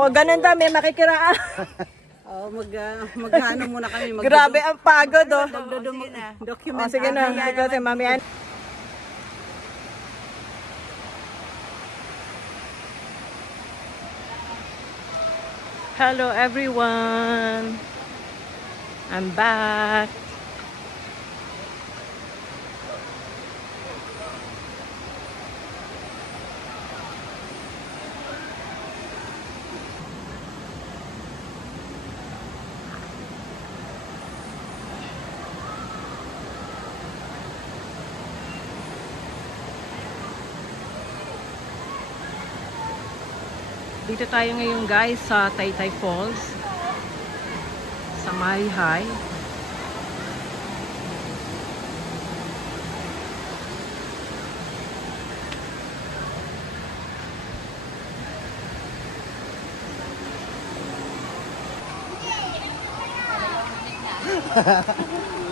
O, ganun daw, may makikiraan. Mag-ano muna kami. Grabe ang pagod, oh. Document. O, sige na. Sige si Mami Ann. Hello everyone. I'm back. Dito tayo ngayon guys sa Taytay Falls sa Marihai.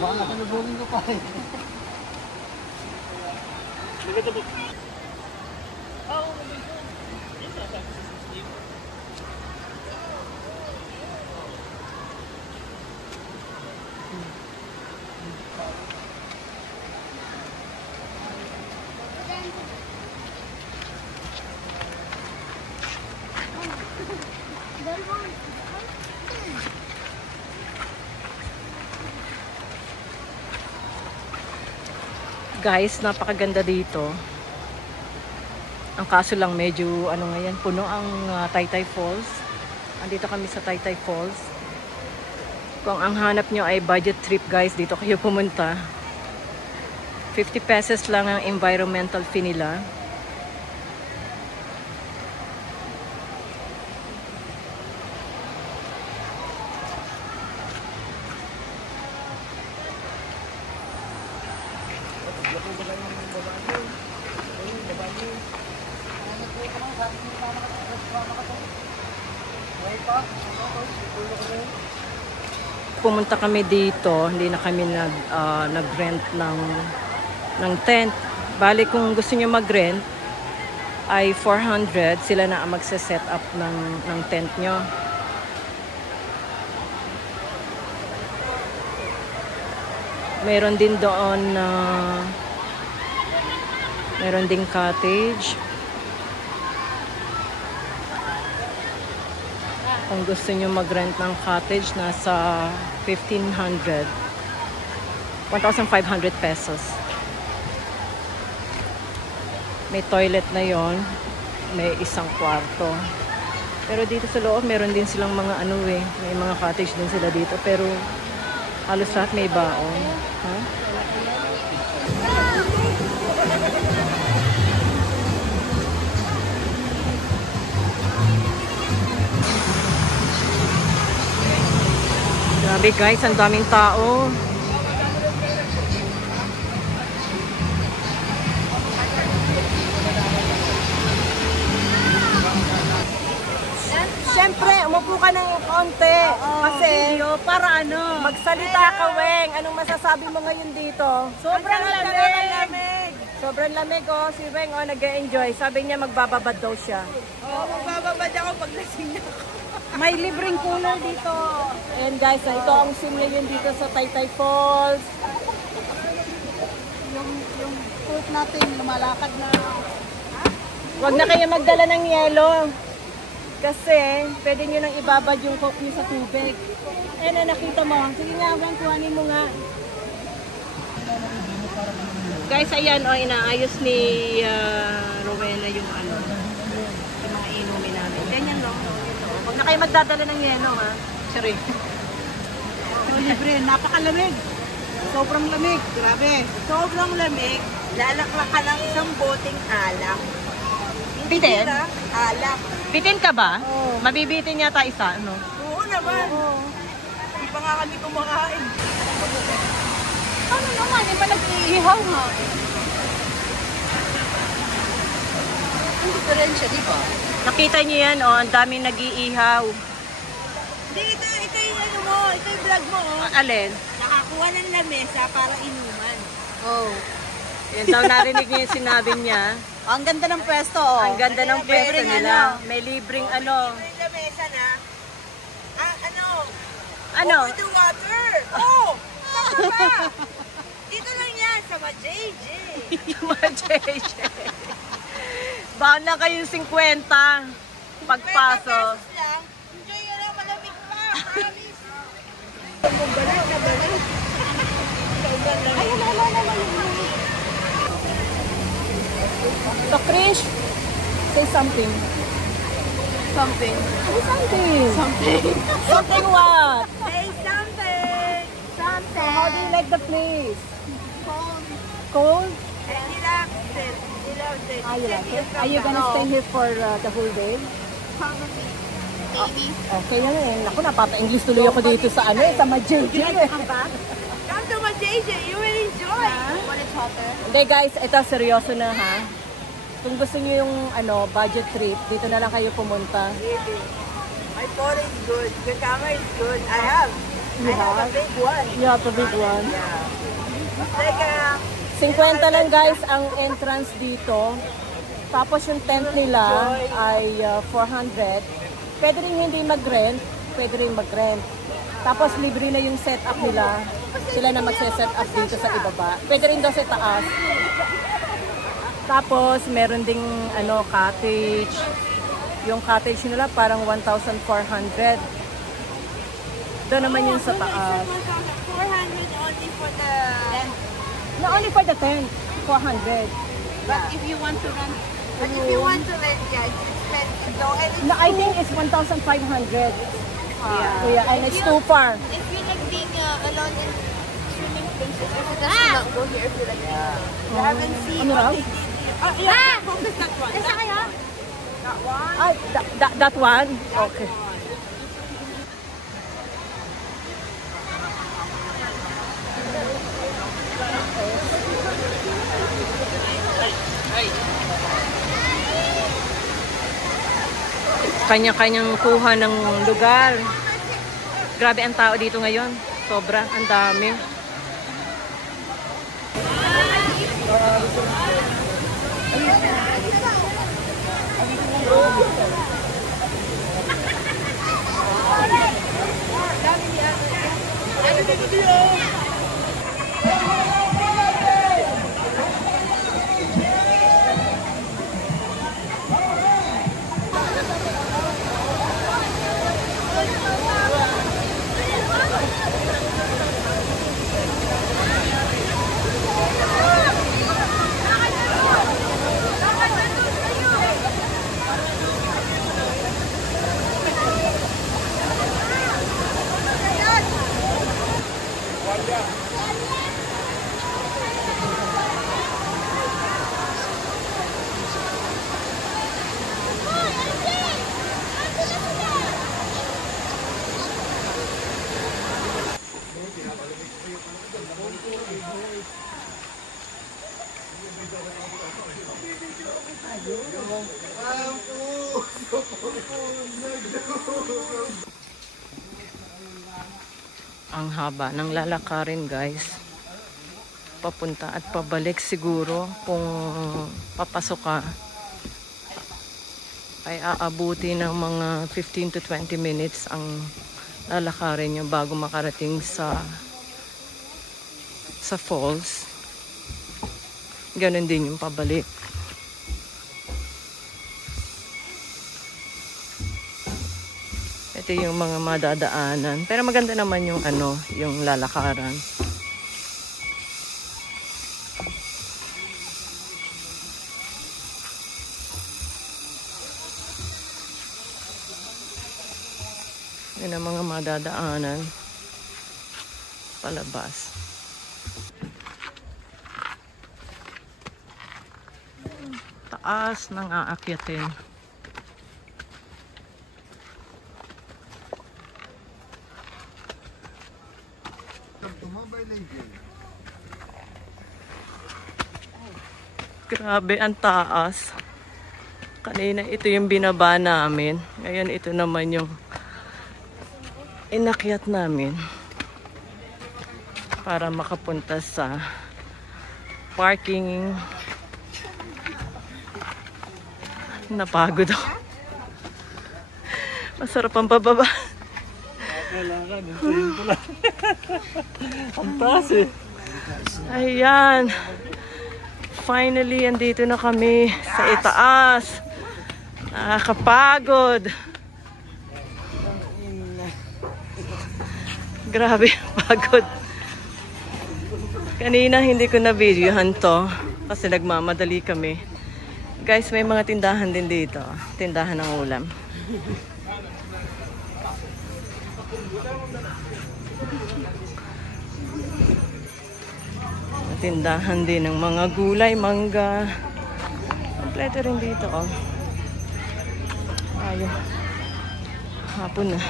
Baka nakanubungin ko pa eh. Guys, napakaganda dito. Ang kaso lang medyo ano ngayon, puno ang Taytay Falls. Andito kami sa Taytay Falls. Kung ang hanap nyo ay budget trip guys, dito kayo pumunta. 50 pesos lang ang environmental fee nila. Pumunta kami dito, hindi na kami nag-rent ng tent. Bali kung gusto niyo mag-rent ay 400, sila na ang magse-set up ng tent nyo. Meron din doon meron ding cottage. Kung gusto nyo mag-rent ng cottage, nasa 1,500 pesos. May toilet na yon, may isang kwarto. Pero dito sa loob, meron din silang mga ano eh, may mga cottage din sila dito. Pero halos lahat may baon. Huh? Grabe guys, ang daming tao. Siyempre, umupo ka ng konti. Kasi, para ano? magsalita ka, Weng. Anong masasabi mo ngayon dito? Sobrang lamig. Sobrang lamig, oh. Si Weng, oh, nag-e-enjoy. Sabi niya, magbababad daw siya. Magbababad ako pag lasing ako. May libreng cooler dito. And guys, ito ang sim yun dito sa Taytay Falls. Yung foot natin, lumalakad na. Huwag na kayo magdala ng yelo. Kasi, pwede nyo nang ibabad yung coke nyo sa tubig. Eh, na nakita mo. Sige nga, Weng, kuhanin mo nga. Guys, ayan, oh, inaayos ni Rowena yung ano, yung mga inumin namin. Ganyan, no? Huwag na kayo magdadala ng yelo, ha? Sorry. Libre, napakalamig. Sobrang lamig, grabe. Sobrang lamig. Lalakrak ka ng isang boteng alak. Bitin? Alak. Bitin ka ba? Oo. Mabibitin yata isa, ano? Oo naman. Oo. Hindi pa nga kami kumakain. Ano naman? Di ba nag-iihaw nga? Ang diferensya, di ba? Nakita niyo yan, oh, ang daming nag-iihaw. Hindi, ito yung ano mo, ito yung vlog mo, oh. Alin? Nakakuha ng lamesa para inuman. Oh. Yan daw narinig niyo yung sinabi niya. Ang ganda ng pwesto, oh. Ang ganda ng pwesto Libreng nila. May libreng ano. May lamesa Ano? Over the water. Oh! Tama ba? Dito lang yan, sa JJ. Mga JJ. Baka na kayong 50 pagpasok. $20 lang. Enjoy nyo lang, malamig pa. Promise. Balik na balik. So, Krish, say something. Something. Say something. Something. Something what? Say something. Something. How do you like the place? Cold. Cold? And he loves it. He loves it. Are you like it? Are you gonna stay here for the whole day? Probably. Maybe. Okay na eh. Naku, napapa-English tuloy ako dito sa ano eh, sa JJ eh. Come to my JJ. You will enjoy. Want it hotter? Hindi guys, ito seryoso na ha. Kung gusto niyo yung ano, budget trip, dito na lang kayo pumunta. Maybe. My phone is good. The camera is good. I have a big one. You have a big one. Yeah. It's like a 50 lang guys ang entrance dito. Tapos yung tent nila ay 400. Pwede rin hindi mag-rent, pwede rin mag-rent. Tapos libre na yung setup nila. Sila na magse-set up dito sa ibaba. Pwede rin daw sa taas. Tapos meron ding ano, cottage. Yung cottage nila parang 1,400. Doon naman yung sa taas. 400 only for the tent. No, only for the tent. 400. But if you want to rent, yeah, it's expensive. No, and it's No, I think it's 1,500. Yeah, and it's too far. if you like being alone in swimming places, I suggest you not go here if you like you haven't seen Ano raw? Oh, yeah, focus that one. That one. Ah, that one? Okay. Kanya-kanyang kuha ng lugar. Grabe ang tao dito ngayon. Sobra, ang dami. Ang haba ng lalakarin guys. Papunta at pabalik siguro kung papasok ka ay aabuti ng mga 15 to 20 minutes ang lalakarin nyo bago makarating sa falls. Ganon din yung pabalik. Ito yung mga madadaanan. Pero maganda naman yung ano, yung lalakaran. Yan ang mga madadaanan palabas. Taas ng aakyatin. Grabe ang taas. Kanina ito yung binaba namin. Ngayon ito naman yung inakyat namin para makapunta sa parking. Napagod ako. Masarap ang bababa. Kailangan, hintayin ko lang. Ang taas eh. Ayan. Finally, andito na kami sa itaas. Nakakapagod. Grabe, pagod. Kanina hindi ko na videohan to kasi nagmamadali kami. Guys, may mga tindahan din dito. Tindahan ng ulam. Tindahan din ng mga gulay, mangga. Kompleto rin dito, oh. Ayun. Hapon na.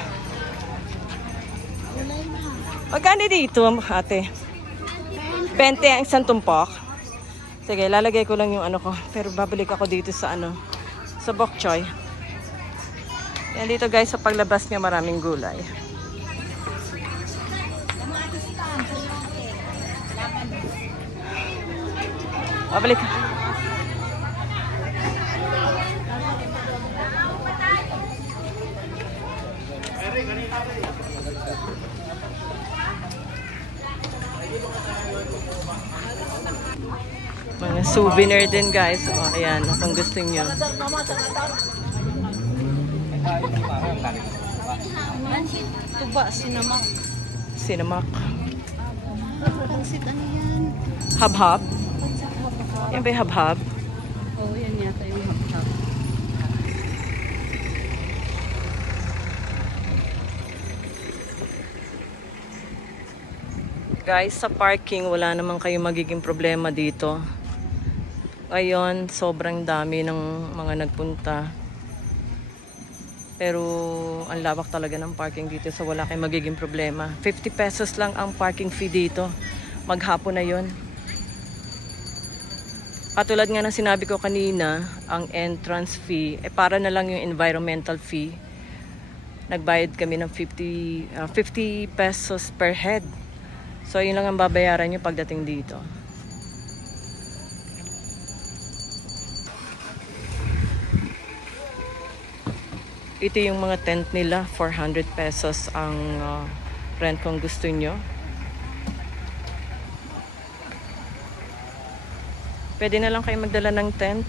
Magkano dito, ate? 20 ang isang tumpok. Sige, lalagay ko lang yung ano ko. Pero babalik ako dito sa ano, sa bok choy. Yan dito guys, sa paglabas niya maraming gulay. Babalik. Mga souvenir din guys. O, ayan, kung gusto nyo. Tuba, sinamak. Sinamak. Pansit, ano yan? Hab-hab. Yan ba yung hab-hab? Oo, yan yata yung hap-hap. Guys, sa parking, wala naman kayong magiging problema dito. Ngayon, sobrang dami ng mga nagpunta. Pero, ang lawak talaga ng parking dito, so wala kayong magiging problema. 50 pesos lang ang parking fee dito. Maghapon na yon. Katulad nga ng sinabi ko kanina, ang entrance fee, para na lang yung environmental fee. Nagbayad kami ng 50 pesos per head. So, yun lang ang babayaran nyo pagdating dito. Ito yung mga tent nila. 400 pesos ang rent kung gusto nyo. Pwede na lang kayo magdala ng tent.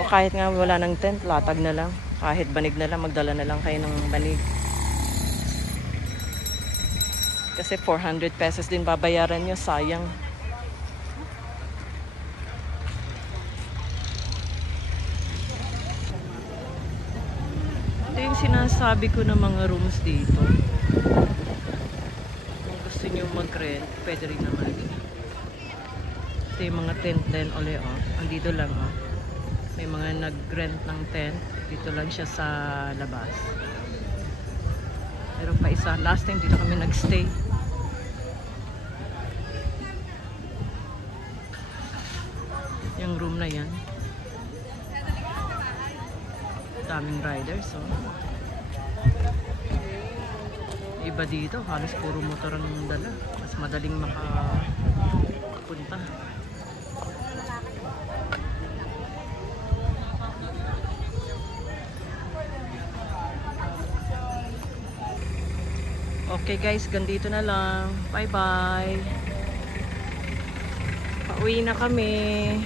O kahit nga wala ng tent, latag na lang. Kahit banig na lang, magdala na lang kayo ng banig. Kasi 400 pesos din babayaran nyo, sayang. Ito yung sinasabi ko ng mga rooms dito. Kung gusto nyo mag-rent, pwede rin naman. Ito yung mga tent din ulit, oh. Andito lang, oh. May mga nag-rent ng tent. Dito lang siya sa labas. Meron pa isa. Last time dito kami nagstay. Yung room na yan. Daming riders, so. Iba dito, halos puro motor ang dala. Mas madaling makapunta. Okay guys, ganito na lang. Bye bye. Pauwi na kami.